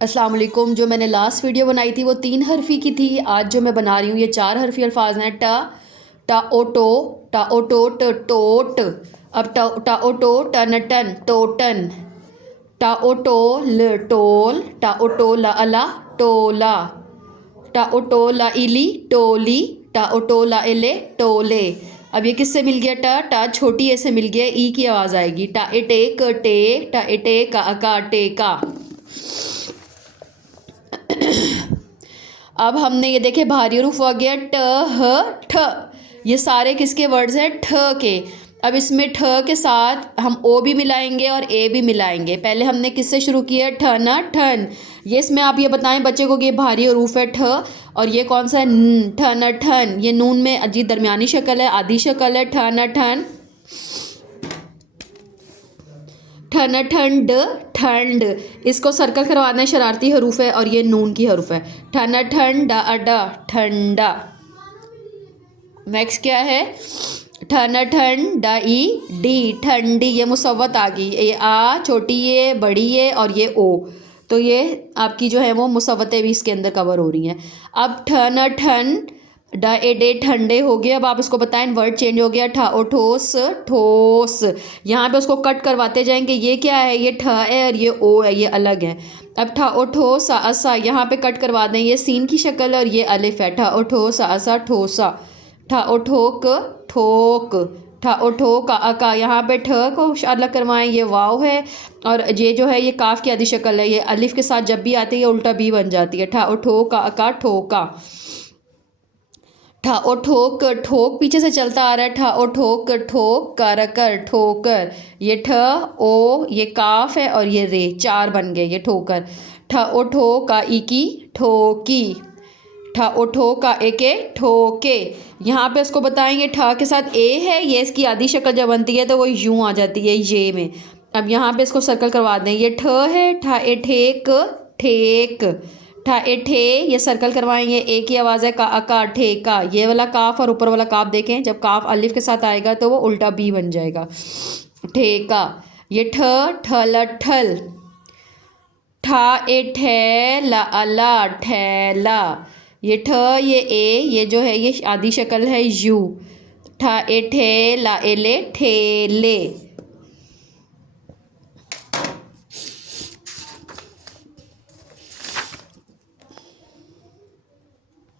अस्सलाम वालेकुम। जो मैंने लास्ट वीडियो बनाई थी वो 3 हरफ़ी की थी। आज जो मैं बना रही हूँ ये 4 हरफ़ी अल्फाज हैं। टा टा ओ टो, टा ओ टो ट टोट। अब टा टा ओ टो टन टन टोटन, टा ओ टो ल टोल, टा ओ टो ला अला टोला, टा ओ टो ला इली टोली, टा ओ टो ला इले टोले। अब ये किससे मिल गया? टा टा छोटी ए से मिल गया, ई की आवाज़ आएगी। टा ए टे क टे, टा ए टे का अका टे का। अब हमने ये देखे भारी हरूफ हो गया ट ह ठ। ये सारे किसके वर्ड्स हैं? ठ के। अब इसमें ठ के साथ हम ओ भी मिलाएंगे और ए भी मिलाएंगे। पहले हमने किससे शुरू किया? ठन ठन। ये इसमें आप ये बताएं बच्चे को कि ये भारी हरूफ है ठ, और ये कौन सा है? न। ठन ठन। ये नून में अजीब दरमियानी शक्ल है, आधी शक्ल है। ठन ठन। ठन ठंड ठंड। इसको सर्कल करवाना है, शरारती हरूफ है और ये नून की हरूफ है। ठन ठंड अडा ठंडा। नेक्स्ट क्या है? ठन ठंड ई डी ठंडी। ये मुसव्वत आ गई, ये आ छोटी ये बड़ी ये और ये ओ, तो ये आपकी जो है वो मुसव्वतें भी इसके अंदर कवर हो रही हैं। अब ठन ठन डा ए डे ठंडे हो गए। अब आप इसको बताएं, वर्ड चेंज हो गया। ठा ओ ठोस ठोस। यहाँ पे उसको कट करवाते जाएंगे। ये क्या है? ये ठ है और ये ओ है, ये अलग है। अब ठा ओ ठो सा असा, यहाँ पे कट करवा दें, ये सीन की शक्ल और ये अलिफ है। ठा ओ ठो सा असा ठोसा। ठा ओ ठोक ठोक। ठा ओ ठो का अका, यहाँ पे ठ को अलग करवाएं, ये वाव है। और ये जो है ये काफ की आधी शक्ल है, ये अलिफ के साथ जब भी आती है उल्टा बी बन जाती है। ठा ओ ठो का अका ठोका। ठा ओ ठोक ठोक पीछे से चलता आ रहा है। ठा ओ ठोक ठोक कर कर ठोकर। ये ठ ओ ये काफ है और ये रे, चार बन गए ये ठोकर। ठा ओ ठो का ई की ठोकी। ठा ओ ठो का ए के ठोके। यहाँ पे उसको बताएंगे ठा के साथ ए है, ये इसकी आधी शक्ल जब बनती है तो वो यूं आ जाती है ये में। अब यहाँ पे इसको सर्कल करवा दें, ये ठ है। ठा ए ठेक ठेक। ठा ए ठे, ये सर्कल करवाएंगे, ए की आवाज़ है का अका ठेका। ये वाला काफ और ऊपर वाला काफ देखें, जब काफ अलिफ के साथ आएगा तो वो उल्टा बी बन जाएगा, ठेका। ये ठ ठल ठल। ठा ए ठे ला अला ठैला। ये ठ ये ए, ये जो है ये आधी शक्ल है यू। ठा ए ठे ला एले ठेले।